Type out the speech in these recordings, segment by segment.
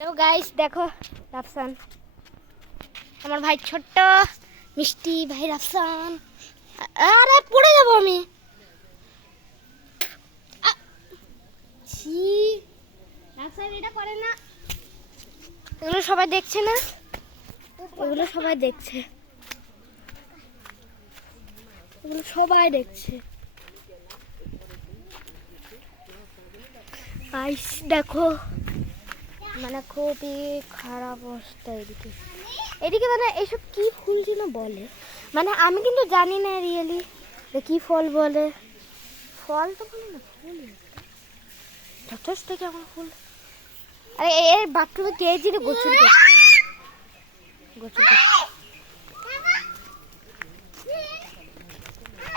Hello guys, দেখো রাফসান, আমার ভাই ছোট্ট মিষ্টি ভাই রাফসান। আরে পড়ে যাবো আমি। ছি, রাফসান এটা করে না। এগুলো সবাই দেখছে না, এগুলো সবাই দেখছে, এগুলো সবাই দেখছে। গাইস দেখো, মানে খুবই খারাপ অবস্থা এদিকে। এদিকে মানে এইসব কি ফুল যেন বলে, মানে আমি কিন্তু জানি না রিয়েলি কি ফল বলে। ফল তো বলে না, ফুল যথেষ্ট কেমন ফুল। আরে এর বাথরুমে তেজি রে গোছল গোছল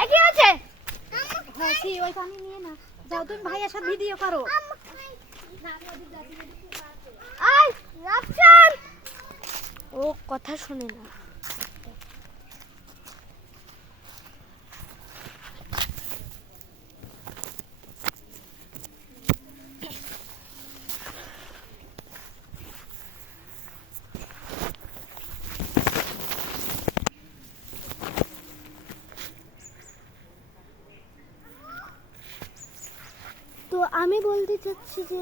কি আছে। হ্যাঁ কি ওই পানি নিয়ে না যাও, তুমি ভাইয়ের সাথে ভিডিও করো। আই রাফসান, ও কথা শুনে না। তো আমি বলতে চাচ্ছি যে